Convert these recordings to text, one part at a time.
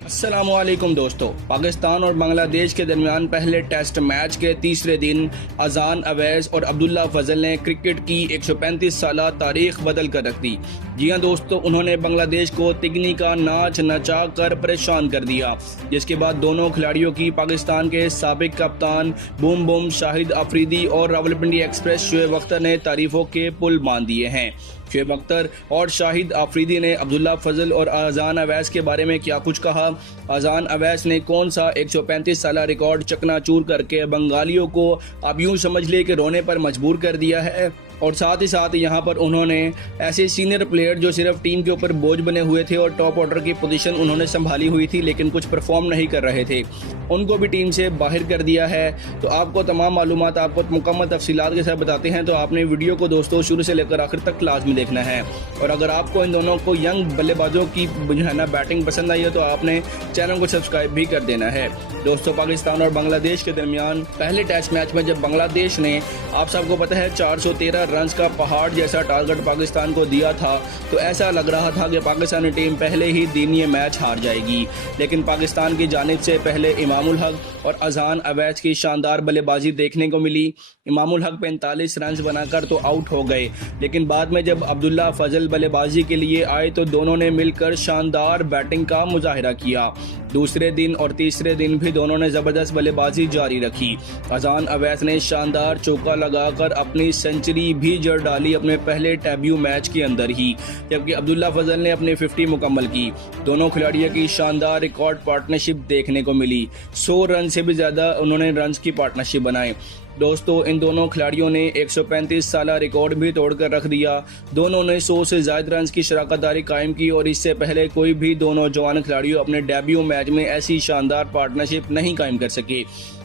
अस्सलामुअलैकुम दोस्तों। पाकिस्तान और बांग्लादेश के दरमियान पहले टेस्ट मैच के तीसरे दिन अजान अवैस और अब्दुल्ला फजल ने क्रिकेट की 135 साला तारीख बदल कर रख दी। जी हां दोस्तों, उन्होंने बांग्लादेश को तिगनी का नाच नचा कर परेशान कर दिया, जिसके बाद दोनों खिलाड़ियों की पाकिस्तान के साबिक कप्तान बूम बूम शाहिद अफरीदी और रावलपिंडी एक्सप्रेस शोएब अख्तर ने तारीफों के पुल बांध दिए हैं। शोएब अख्तर और शाहिद अफरीदी ने अब्दुल्ला फजल और अजान अवैस के बारे में क्या कुछ कहा, अजान अवैस ने कौन सा 135 साला रिकॉर्ड चकनाचूर करके बंगालियों को अब यूं समझ ले कि रोने पर मजबूर कर दिया है, और साथ ही साथ यहाँ पर उन्होंने ऐसे सीनियर प्लेयर जो सिर्फ टीम के ऊपर बोझ बने हुए थे और टॉप ऑर्डर की पोजीशन उन्होंने संभाली हुई थी लेकिन कुछ परफॉर्म नहीं कर रहे थे, उनको भी टीम से बाहर कर दिया है। तो आपको तमाम मालूमात आपको मुकम्मल तफसीलात के साथ बताते हैं, तो आपने वीडियो को दोस्तों शुरू से लेकर आखिर तक लाजमी देखना है। और अगर आपको इन दोनों को यंग बल्लेबाजों की जो है ना बैटिंग पसंद आई है तो आपने चैनल को सब्सक्राइब भी कर देना है। दोस्तों, पाकिस्तान और बांग्लादेश के दरमियान पहले टेस्ट मैच में जब बांग्लादेश ने, आप सबको पता है, 413 रन का पहाड़ जैसा टारगेट पाकिस्तान को दिया था, तो ऐसा लग रहा था कि पाकिस्तानी टीम पहले ही दिन ये मैच हार जाएगी। लेकिन पाकिस्तान की जानिब से पहले इमामुल हक और अजान अवैस की शानदार बल्लेबाजी देखने को मिली। इमामुल हक 45 रन बनाकर तो आउट हो गए, लेकिन बाद में जब अब्दुल्ला फजल बल्लेबाजी के लिए आए तो दोनों ने मिलकर शानदार बैटिंग का मुजाहिरा किया। दूसरे दिन और तीसरे दिन भी दोनों ने जबरदस्त बल्लेबाजी जारी रखी। अजान अवैस ने शानदार चौका लगाकर अपनी सेंचुरी भी जड़ डाली अपने पहले डेब्यू मैच के अंदर ही, जबकि अब्दुल्ला फजल ने अपनी 50 मुकम्मल की। दोनों खिलाड़ियों की शानदार रिकॉर्ड पार्टनरशिप देखने को मिली। 100 रन से भी ज़्यादा उन्होंने रन की पार्टनरशिप बनाए। दोस्तों, इन दोनों खिलाड़ियों ने 135 साला रिकॉर्ड भी तोड़कर रख दिया। दोनों ने 100 से ज़्यादा रन की शराकतदारी कायम की और इससे पहले कोई भी दोनों जवान खिलाड़ियों अपने डेब्यू मैच में ऐसी शानदार पार्टनरशिप नहीं कायम कर सके।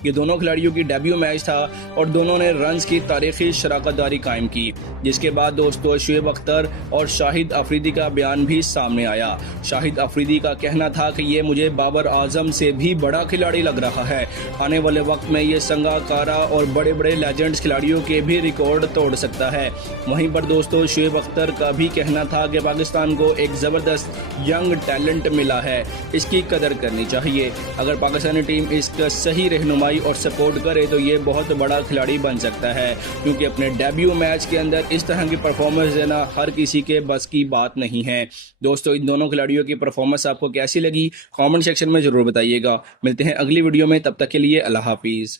ये दोनों खिलाड़ियों की डेब्यू मैच था और दोनों ने रन्स की तारीखी शराकतदारी कायम की, जिसके बाद दोस्तों शोएब अख्तर और शाहिद अफरीदी का बयान भी सामने आया। शाहिद अफरीदी का कहना था कि ये मुझे बाबर आजम से भी बड़ा खिलाड़ी लग रहा है, आने वाले वक्त में ये संगाकारा और बड़े बड़े लेजेंड्स खिलाड़ियों के भी रिकॉर्ड तोड़ सकता है। वहीं पर दोस्तों शोएब अख्तर का भी कहना था कि पाकिस्तान को एक ज़बरदस्त यंग टैलेंट मिला है, इसकी कदर करनी चाहिए। अगर पाकिस्तानी टीम इसका सही रहनुमाई और सपोर्ट करे तो ये बहुत बड़ा खिलाड़ी बन सकता है, क्योंकि अपने डेब्यू मैच के अंदर इस तरह की परफॉर्मेंस देना हर किसी के बस की बात नहीं है। दोस्तों, इन दोनों खिलाड़ियों की परफॉर्मेंस आपको कैसी लगी कमेंट सेक्शन में ज़रूर बताइएगा। मिलते हैं अगली वीडियो में, तब तक के लिए अल्लाह हाफिज़।